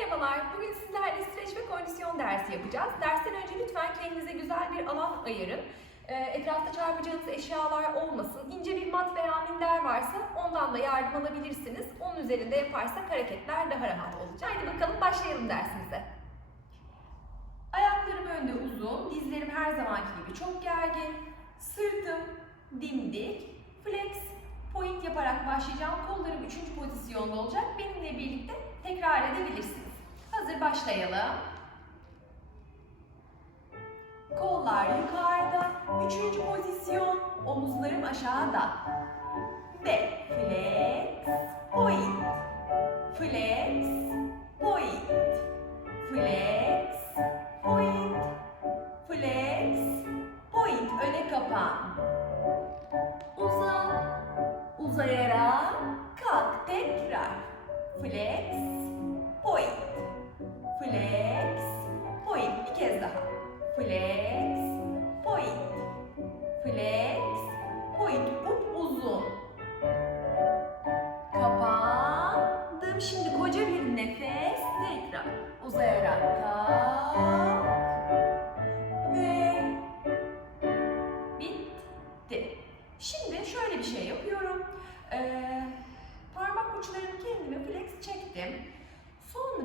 Merhabalar, bugün sizlerle streç ve kondisyon dersi yapacağız. Dersten önce lütfen kendinize güzel bir alan ayırın. Ee, etrafta çarpacağınız eşyalar olmasın. İnce bir mat veya minder varsa ondan da yardım alabilirsiniz. Onun üzerinde yaparsak hareketler daha rahat olacak. Haydi bakalım başlayalım dersimize. Ayaklarım önde uzun, dizlerim her zamanki gibi çok gergin. Sırtım dimdik, flex, point yaparak başlayacağım. Kollarım üçüncü pozisyonda olacak. Benimle birlikte tekrar edebilirsiniz. Hazır başlayalım. Kollar yukarıda, üçüncü pozisyon, omuzlarım aşağıda. Ve flex, point, flex,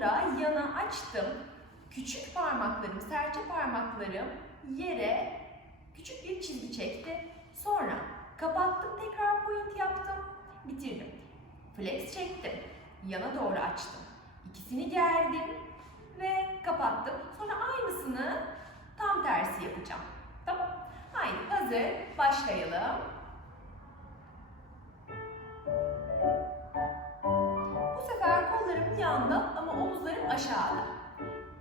Sonra yana açtım. Küçük parmaklarım, serçe parmaklarım yere küçük bir çizgi çekti. Sonra kapattım, tekrar point yaptım. Bitirdim. Flex çektim. Yana doğru açtım. İkisini gerdim ve kapattım. Sonra aynısını tam tersi yapacağım. Tamam. Haydi hazır. Başlayalım. Yanda ama omuzlarım aşağıda.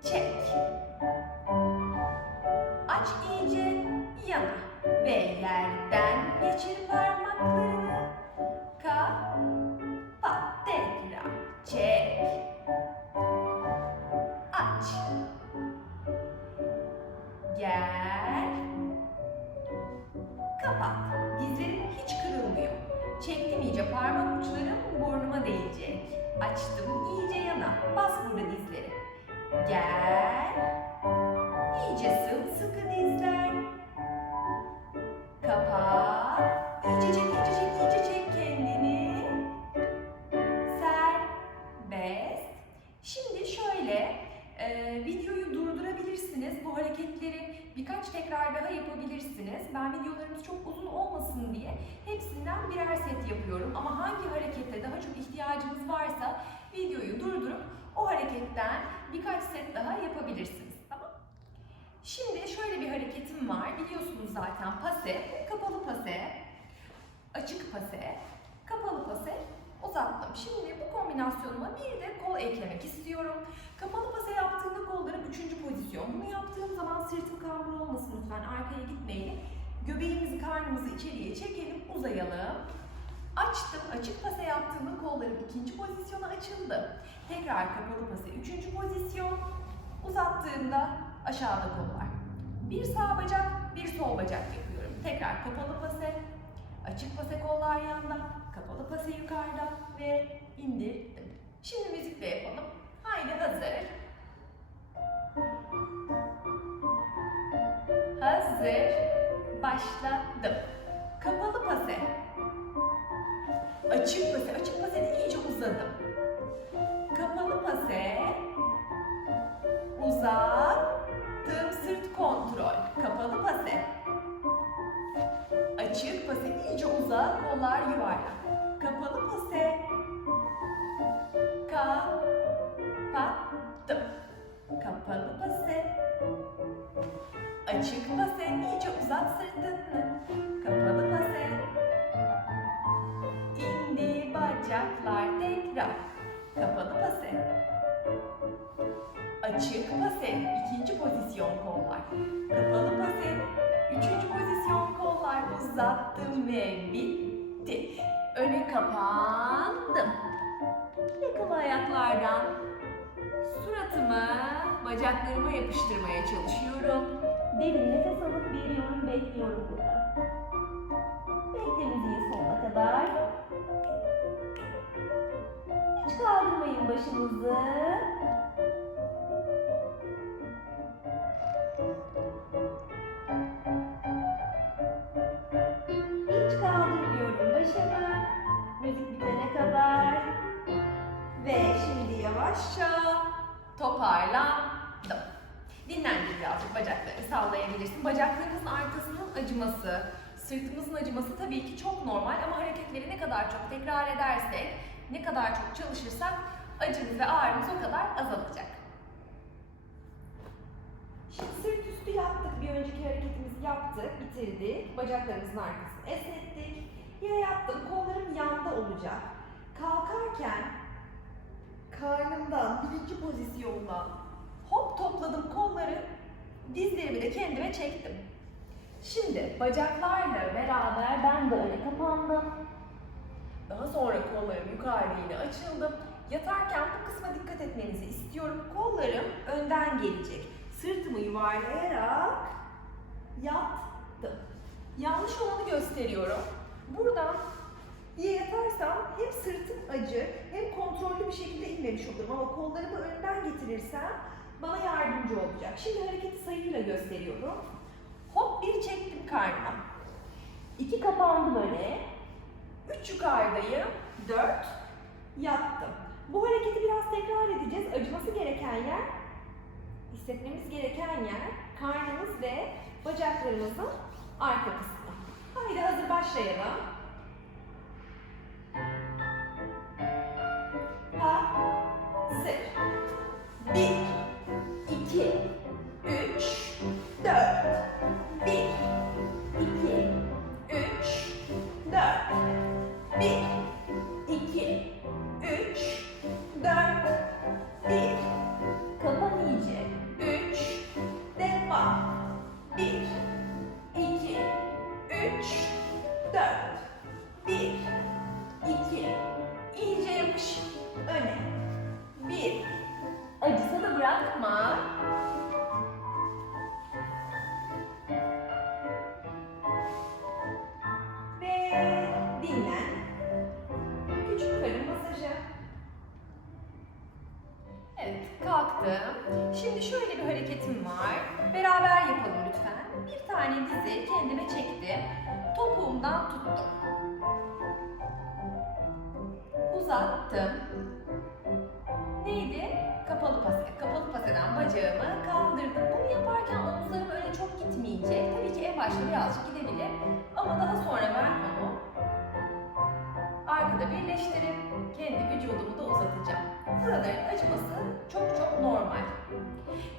Çek. Aç iyice yana ve yerden geçir parmaklarını. Kapat tekrar. Çek. Bas burada dizleri. Gel. İyice sımsıkı dizler. Kapat. İyice çek, iyice çek, iyice çek kendini. Serbest. Şimdi şöyle e, videoyu durdurabilirsiniz. Bu hareketleri birkaç tekrar daha yapabilirsiniz. Ben videolarımız çok uzun olmasın diye hepsinden birer set yapıyorum. Ama hangi harekette daha çok ihtiyacınız varsa videoyu durdurup o hareketten birkaç set daha yapabilirsiniz. Tamam? Şimdi şöyle bir hareketim var. Biliyorsunuz zaten pase, kapalı pase, açık pase, kapalı pase, uzattım. Şimdi bu kombinasyonuma bir de kol eklemek istiyorum. Kapalı pase yaptığımda kollarım üçüncü pozisyon. Bunu yaptığım zaman sırtım kambur olmasın lütfen. Arkaya gitmeyelim. Göbeğimizi, karnımızı içeriye çekelim, uzayalım. Açtım. Açık pase yaptığımda kollarım ikinci pozisyona açıldı. Tekrar kapalı pase üçüncü pozisyon. Uzattığımda aşağıda kollar. Bir sağ bacak, bir sol bacak yapıyorum. Tekrar kapalı pase, açık pase kollar yanda, kapalı pase yukarıda ve indirdim. Şimdi müzikle yapalım. Haydi hazır. Hazır. Başladım. Açık Açık pase, ikinci pozisyon kollar. Kapalı pase, üçüncü pozisyon kollar. Uzattım ve bitti. Öne kapandım. Yakala ayaklardan. Suratımı bacaklarıma yapıştırmaya çalışıyorum. Derin nefes alıp veriyorum, bekliyorum burada. Bekle sonuna kadar. Hiç kaldırmayın başınızı. Yavaşça toparlandım. Dinlendir birazcık bacakları sallayabilirsin. Bacaklarımızın arkasının acıması, sırtımızın acıması tabii ki çok normal ama hareketleri ne kadar çok tekrar edersek, ne kadar çok çalışırsak acımız ve ağrımız o kadar azalacak. Şimdi sırt üstü yaptık. Bir önceki hareketimizi yaptık, bitirdik. Bacaklarımızın arkasını esnettik. Yere yattım, kollarım yanda olacak. Kalkarken karnımdan, birinci pozisyondan hop topladım kolları, dizlerimi de kendime çektim. Şimdi bacaklarla beraber ben de öne kapandım. Daha sonra kollarım yukarıda yine açıldım. Yatarken bu kısma dikkat etmenizi istiyorum. Kollarım önden gelecek. Sırtımı yuvarlayarak yattım. Yanlış olanı gösteriyorum. Buradan diye yatarsam hem sırtım acır hem kontrollü bir şekilde inmemiş olurum ama kollarımı önden getirirsem bana yardımcı olacak. Şimdi hareketi sayıyla gösteriyorum. Hop bir çektim karnıma. İki kapandım öne. Üç yukarıdayım. Dört yattım. Bu hareketi biraz tekrar edeceğiz. Acıması gereken yer, hissetmemiz gereken yer karnımız ve bacaklarımızın arka kısmı. Haydi hazır başlayalım. Hazır. Beraber yapalım lütfen. Bir tane dizi kendime çektim. Topuğumdan tuttum. Uzattım. Neydi? Kapalı pase. Kapalı paseden bacağımı kaldırdım. Bunu yaparken omuzlarım öyle çok gitmeyecek. Tabii ki en başta birazcık gidebilir. Ama daha sonra ben onu arkada birleştirip kendi vücudumu da uzatacağım. Buraların acıması çok çok normal.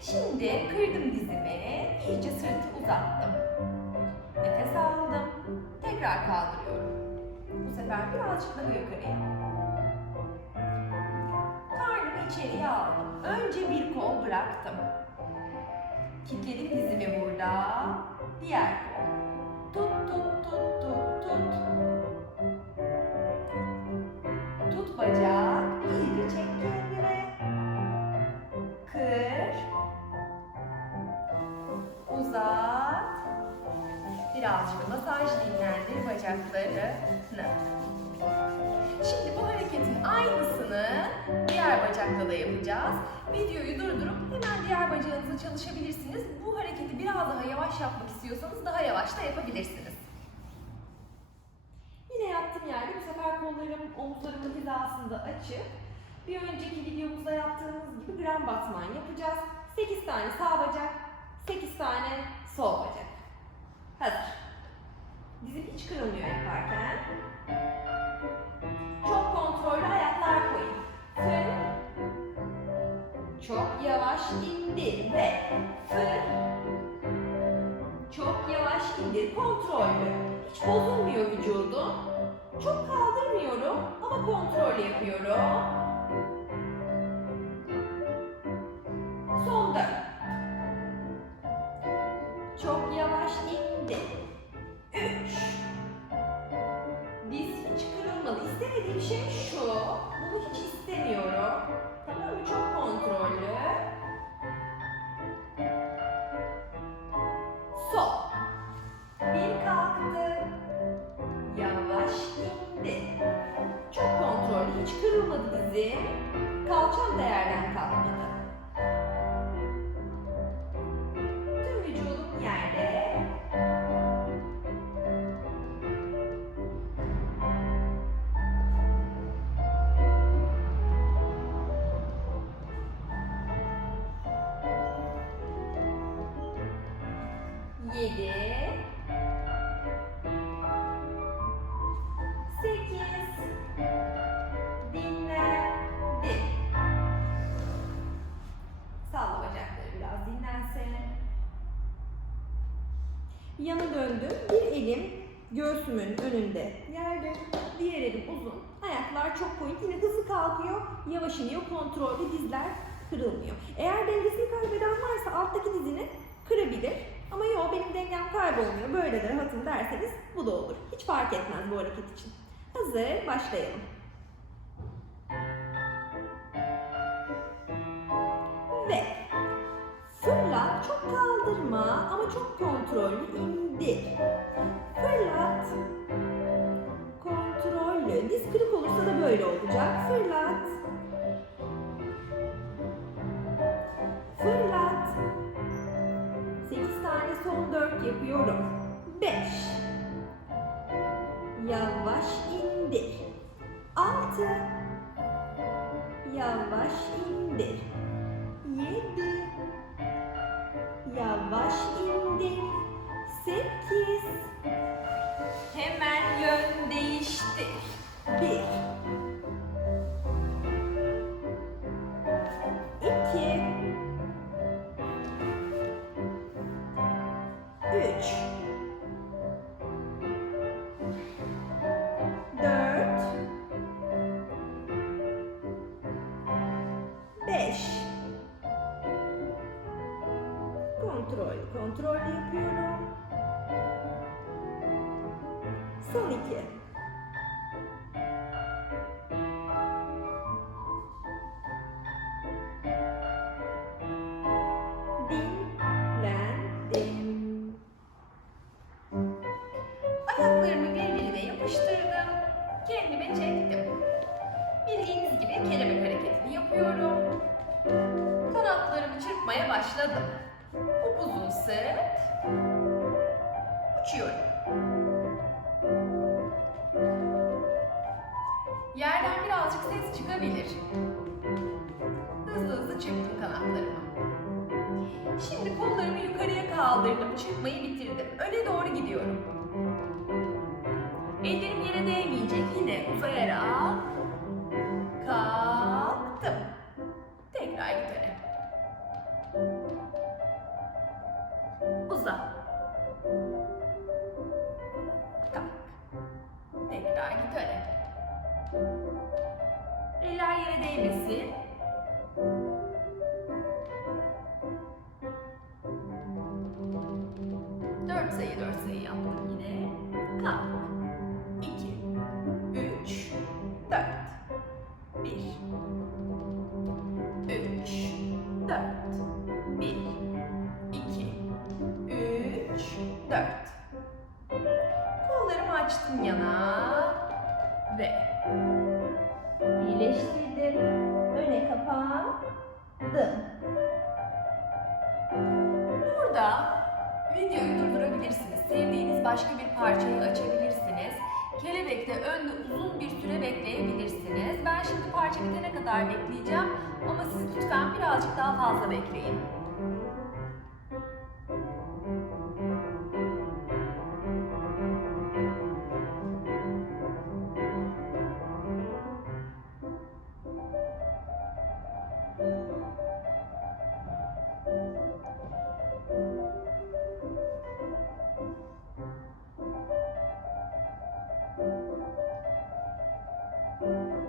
Şimdi kırdım dizimi, iyice sırtı uzattım. Nefes aldım. Tekrar kaldırıyorum. Bu sefer birazcık daha yukarıya. Karnımı içeriye aldım. Önce bir kol bıraktım. Kilitledim dizimi burada. Diğer kol. Tut tut tut. Birazcık masaj dinlendir bacaklarını. Şimdi bu hareketin aynısını diğer bacakla da yapacağız. Videoyu durdurup hemen diğer bacağınızı çalışabilirsiniz. Bu hareketi biraz daha yavaş yapmak istiyorsanız daha yavaş da yapabilirsiniz. Yine yattığım yerde bu sefer kollarım omuzlarımın hizasında açık. Bir önceki videomuzda yaptığımız gibi gram batman yapacağız. 8 tane sağ bacak, 8 tane sol Yana döndüm. Bir elim göğsümün önünde yerde. Diğer elim uzun. Ayaklar çok point. Yine hızlı kalkıyor. Yavaş iniyor. Kontrollü dizler kırılmıyor. Eğer dengesini kaybeden varsa alttaki dizini kırabilir. Ama yok benim dengem kaybolmuyor. Böyle de rahatım derseniz bu da olur. Hiç fark etmez bu hareket için. Hazır. Başlayalım. Çok kontrollü indir. Fırlat, kontrollü. Diz kırık olursa da böyle olacak. Fırlat. Fırlat. 8 tane son 4 yapıyorum. 5. Yavaş indir. 6. Yavaş indir. 7. Kontrol, kontrol yapıyorum. Son iki. Kaldırdım. Çırpmayı bitirdim. Öne doğru gidiyorum. Ellerim yere değmeyecek. Yine uzayarak kalktım. Tekrar git öne. Uza. Kalk. Tekrar git öne. Eller yere değmesin. Dört sayı dört sayı yaptım yine. Kalk. İki, üç, dört. Bir, üç, dört. Bir, iki, üç, dört. Kollarımı açtım yana ve Birleştirdim. Öne kapandım. Videoyu durdurabilirsiniz. Sevdiğiniz başka bir parçayı açabilirsiniz. Kelebekte önde uzun bir süre bekleyebilirsiniz. Ben şimdi parça bitene kadar bekleyeceğim ama siz lütfen birazcık daha fazla bekleyin. Thank you.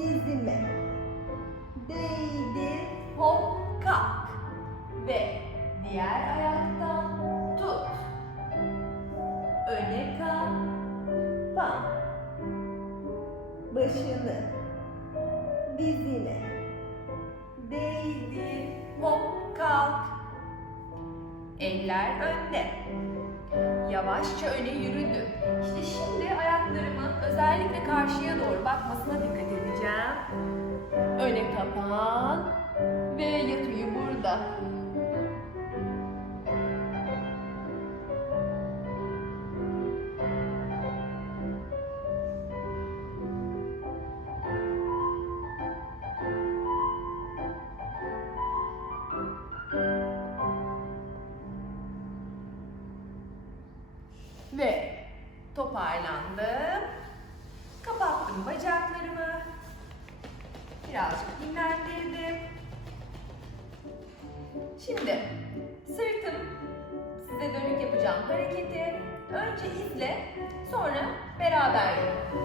Dizime değdir, hop kalk. Ve diğer ayaktan tut. Öne kapan. Başını dizine değdir, hop kalk. Eller önde. Yavaşça öne yürüdüm. İşte şimdi ayaklarımın özellikle karşıya doğru bakmasına dikkat edeceğim. Öne kapan ve yat uyu burada. Ve toparlandım. Şimdi sırtım size dönük yapacağım hareketi. Önce izle, sonra beraber yapın.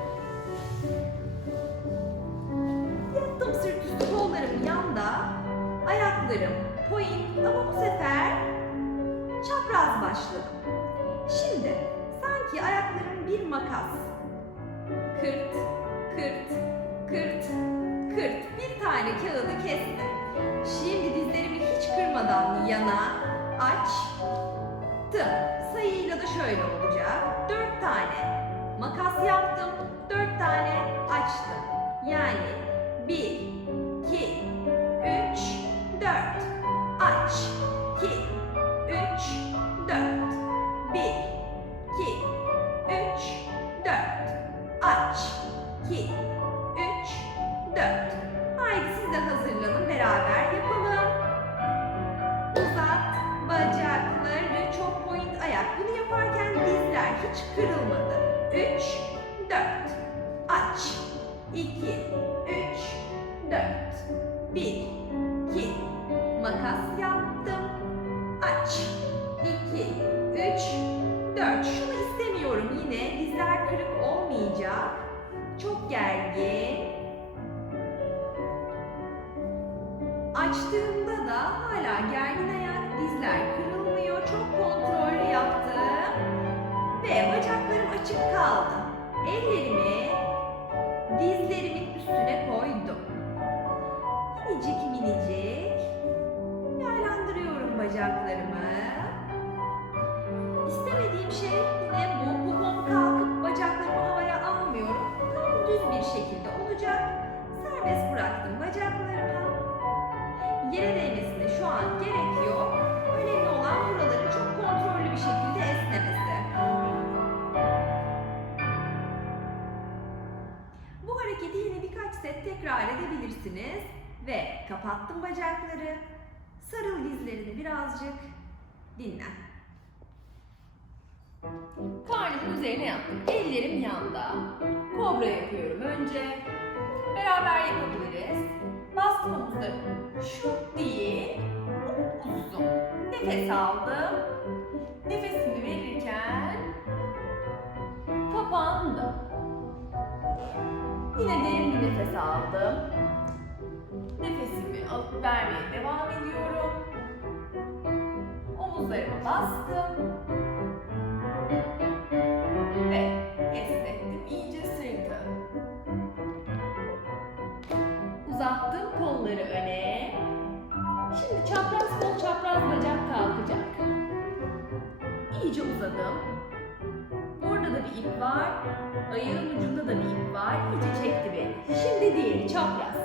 Yattım sırt üstü kollarım yanda, ayaklarım point ama bu sefer çapraz başladım. Şimdi sanki ayaklarım bir makas. Kırt, kırt, kırt, kırt. Bir tane kağıdı kestim. Şimdi dizlerimi hiç kırmadan yana açtım. Sayıyla da şöyle olacak. Dört tane makas yaptım. Dört tane açtım. Yani bir, 2, 3, 4, Serbest bıraktım bacaklarımı. Yere değmesine şu an gerek yok. Önemli olan buraların çok kontrollü bir şekilde esnemesi. Bu hareketi yine birkaç set tekrar edebilirsiniz. Ve kapattım bacakları. Sarıl dizlerini birazcık. Dinlen. Karnımın üzerine yattım. Ellerim yanda. Kobra yapıyorum önce. Beraber yapabiliriz. Bastım omuzları. Şu değil. Uzun. Nefes aldım. Nefesimi verirken kapandım. Yine derin bir nefes aldım. Nefesimi alıp vermeye devam ediyorum. Omuzlarımı bastım. Çapraz bacak kalkacak. İyice uzadım. Burada da bir ip var. Ayağın ucunda da bir ip var. İyice çekti beni. Şimdi diğeri çapraz.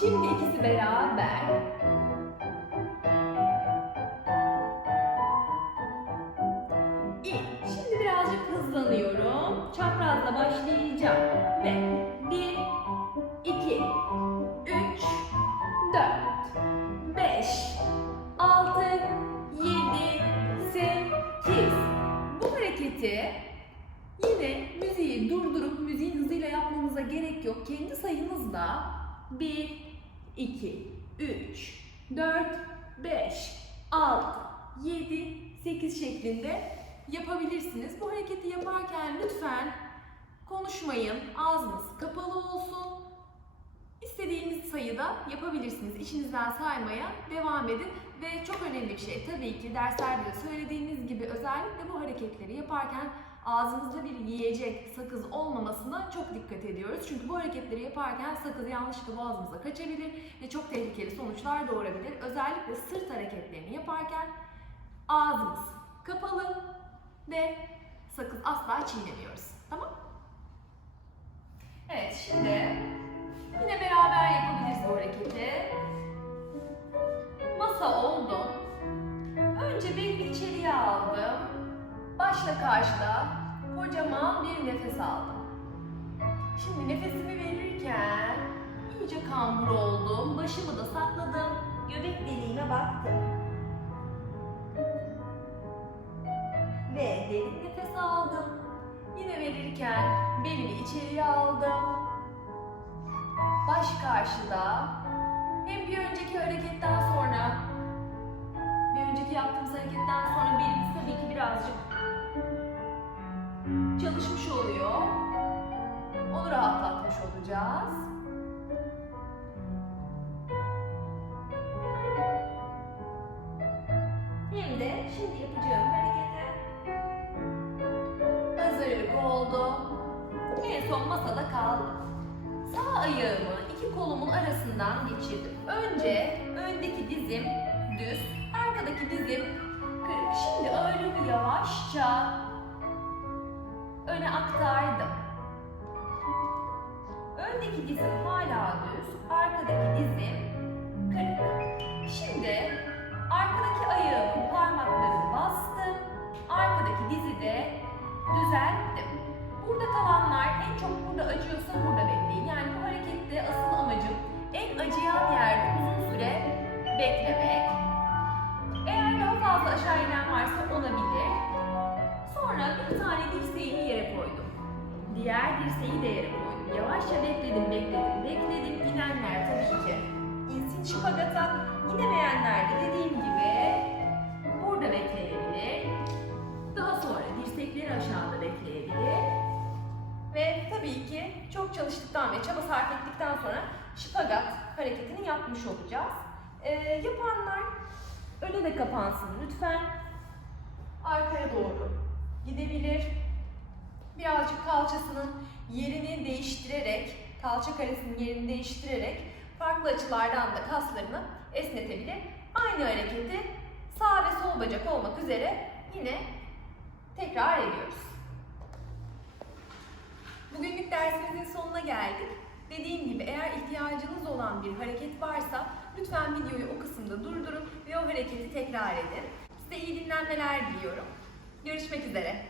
Şimdi ikisi beraber. uzanıyorum. Çaprazla başlayacağım. Ve 1, 2, 3, 4, 5, 6, 7, 8. Bu hareketi yine müziği durdurup müziğin hızıyla yapmanıza gerek yok. Kendi sayınızla 1, 2, 3, 4, 5, 6, 7, 8 şeklinde yapabilirsiniz. Bu hareketi yaparken lütfen konuşmayın. Ağzınız kapalı olsun. İstediğiniz sayıda yapabilirsiniz. İçinizden saymaya devam edin. Ve çok önemli bir şey tabii ki derslerde de söylediğimiz gibi özellikle bu hareketleri yaparken ağzınızda bir yiyecek, sakız olmamasına çok dikkat ediyoruz. Çünkü bu hareketleri yaparken sakız yanlışlıkla boğazımıza kaçabilir ve çok tehlikeli sonuçlar doğurabilir. Özellikle sırt hareketlerini yaparken ağzımız kapalı ve sakız asla çiğnemiyoruz. Tamam? Evet, şimdi yine beraber yapabiliriz bu hareketi. Masa oldum. Önce belini içeriye aldım. Başla karşıda kocaman bir nefes aldım. Şimdi nefesimi verirken iyice kambur oldum. Başımı da sakladım. Göbek deliğime baktım. Ve Derin nefes aldım. Yine verirken belimi içeriye aldım. Baş karşıda. Hem bir önceki hareketten sonra, bir önceki yaptığımız hareketten sonra belimiz tabii ki birazcık çalışmış oluyor. Onu rahatlatmış olacağız. Son masada kaldım. Sağ ayağımı iki kolumun arasından geçirdim. Önce öndeki dizim düz, arkadaki dizim kırık. Şimdi ağırlığımı yavaşça öne aktardım. Öndeki dizim hala düz, arkadaki dizim kırık. Şimdi arkadaki ayağımın parmaklarını bastım. Arkadaki dizi de düzelttim. Burada kalanlar en çok burada acıyorsa burada bekleyin. Yani bu harekette asıl amacım en acıyan yerde uzun süre beklemek. Eğer daha fazla aşağı inen varsa olabilir. Sonra bir tane dirseğimi yere koydum. Diğer dirseği de yere koydum. Yavaşça bekledim, bekledim, bekledim. İnenler tabii ki insin şipagata. İnemeyenler de dediğim gibi burada bekleyebilir. Çalıştıktan ve çaba sarf ettikten sonra şipagat hareketini yapmış olacağız. Ee, yapanlar öne de kapansın lütfen. Arkaya doğru gidebilir. Birazcık kalçasının yerini değiştirerek, kalça karesinin yerini değiştirerek farklı açılardan da kaslarını esnetebilir. Aynı hareketi sağ ve sol bacak olmak üzere yine tekrar ediyoruz. Bugünlük dersimizin sonuna geldik. Dediğim gibi eğer ihtiyacınız olan bir hareket varsa lütfen videoyu o kısımda durdurun ve o hareketi tekrar edin. Size iyi dinlenmeler diliyorum. Görüşmek üzere.